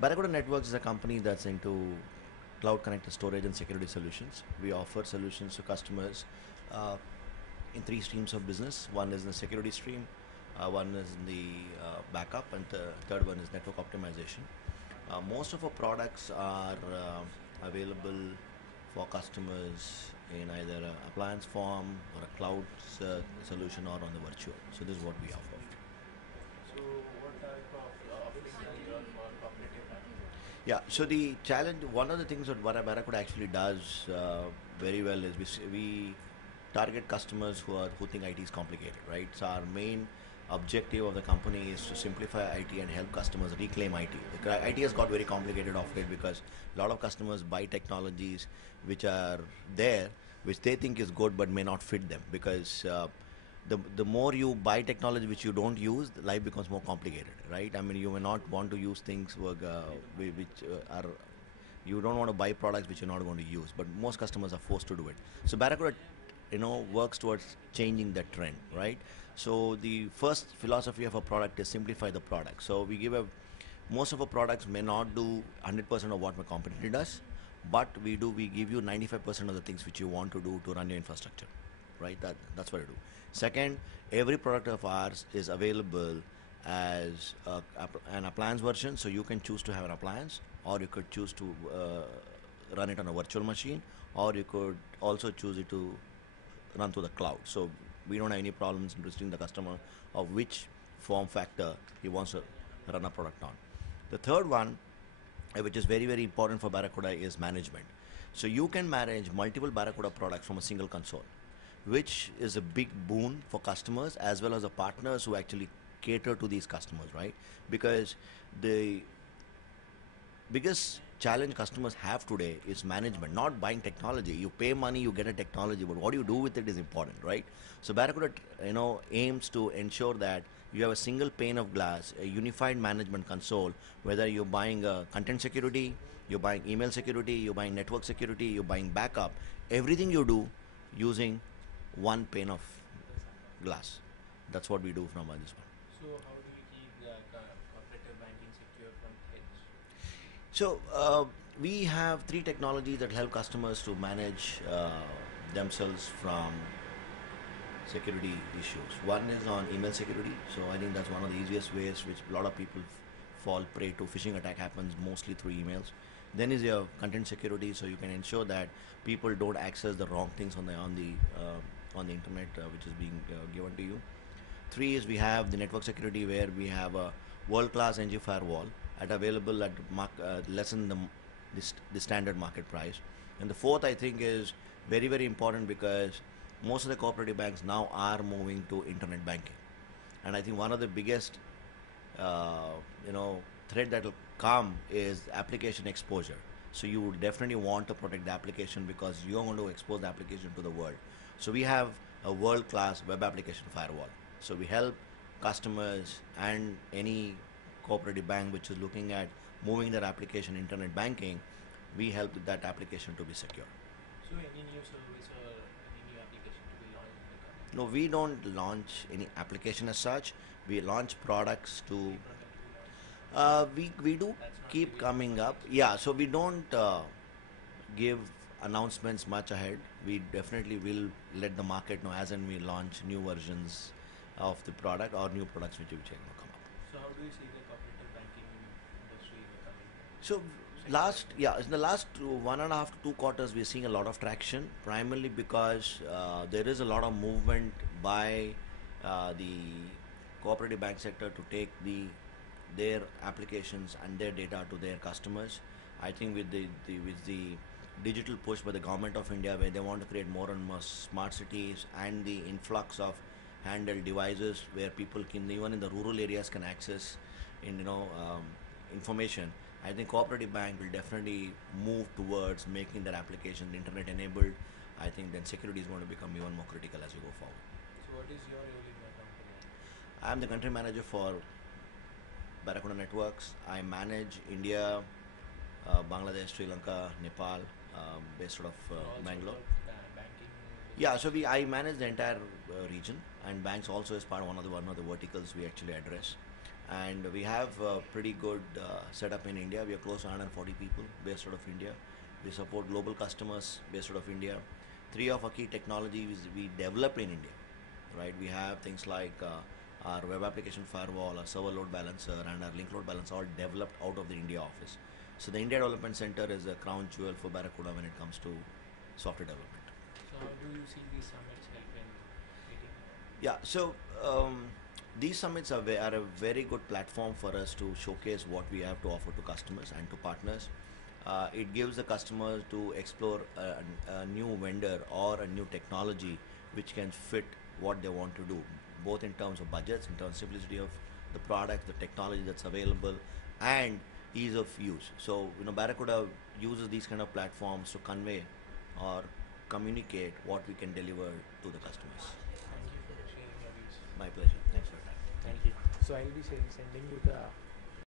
Barracuda Networks is a company that's into cloud connected storage and security solutions. We offer solutions to customers uh, in three streams of business. One is the security stream, one is in the backup, and the third one is network optimization. Most of our products are available for customers in either a appliance form or a cloud solution or on the virtual. So this is what we offer. So, what type of offerings are here for cooperative banking? Yeah, so the challenge, one of the things that Barracuda actually does very well is we target customers who think IT is complicated, right? So our main objective of the company is to simplify IT and help customers reclaim IT. IT has got very complicated of late because a lot of customers buy technologies which are there, which they think is good but may not fit them because the more you buy technology which you don't use, life becomes more complicated, right? I mean, you may not want to use things which are you don't want to buy products which you're not going to use, but most customers are forced to do it. So Barracuda, works towards changing that trend, right? So the first philosophy of a product is simplify the product. So we give a most of our products may not do 100% of what my competitor does, but we give you 95% of the things which you want to do to run your infrastructure, right? That's what I do. Second, every product of ours is available as an appliance version, so you can choose to have an appliance, or you could choose to run it on a virtual machine, or you could also choose it to run through the cloud. So we don't have any problems in restricting the customer of which form factor he wants to run a product on. The third one, which is very, very important for Barracuda, is management. So you can manage multiple Barracuda products from a single console, which is a big boon for customers as well as the partners who actually cater to these customers, right? Because the biggest challenge customers have today is management, not buying technology. You pay money, you get a technology, but what you do with it is important, right? So Barracuda, aims to ensure that you have a single pane of glass, a unified management console, whether you're buying content security, you're buying email security, you're buying network security, you're buying backup, everything you do using one pane of glass. That's what we do from this one. So, how do you keep the cooperative banking secure from threats? So we have three technologies that help customers to manage themselves from security issues. One is on email security. So I think that's one of the easiest ways which a lot of people fall prey to. Phishing attack happens mostly through emails. Then is your content security, so you can ensure that people don't access the wrong things on the internet which is being given to you. Three is we have the network security where we have a world-class NG firewall at available at less than the standard market price. And the fourth, I think, is very, very important because most of the cooperative banks now are moving to internet banking. And I think one of the biggest, uh, you know, threat that will come is application exposure. So you would definitely want to protect the application because you're going to expose the application to the world. So we have a world-class web application firewall. So we help customers and any cooperative bank which is looking at moving their application internet banking, we help that application to be secure. So, any new service or any new application to be launched in the coming No, we don't launch any application as such. We launch products to. three product to be launched? We do That's not keep revealed in coming up. public Yeah, space. so we don't give announcements much ahead. We definitely will let the market know as and we launch new versions of the product or new products which will come up. So, how do you see the cooperative banking industry in the coming So sector? in the last 1.5 to 2 quarters, we're seeing a lot of traction, primarily because there is a lot of movement by the cooperative bank sector to take their applications and their data to their customers. I think with the digital push by the government of India, where they want to create more and more smart cities, and the influx of handheld devices where people can even in the rural areas can access in information. I think cooperative bank will definitely move towards making their application internet enabled. I think then security is going to become even more critical as we go forward. So, what is your role in your company? I am the country manager for Barracuda Networks. I manage India, Bangladesh, Sri Lanka, Nepal, based out of So, also Bangalore. for banking Yeah, so business? I manage the entire region, and banks also is part of one of the verticals we actually address. and we have a pretty good setup in India. We are close to 140 people based out of India. We support global customers based out of India. Three of our key technologies we developed in India, right? We have things like our web application firewall, our server load balancer, and our link load balancer all developed out of the India office. So the India Development Center is a crown jewel for Barracuda when it comes to software development. So how do you see these summits help in meeting? Yeah, so these summits are a very good platform for us to showcase what we have to offer to customers and to partners. It gives the customers to explore a new vendor or a new technology which can fit what they want to do, both in terms of budgets, in terms of simplicity of the product, the technology that's available, and ease of use. So, Barracuda uses these kind of platforms to convey or communicate what we can deliver to the customers. Thank you for sharing your views. My pleasure. Thanks for your time. Thank you. So I'll be sending you the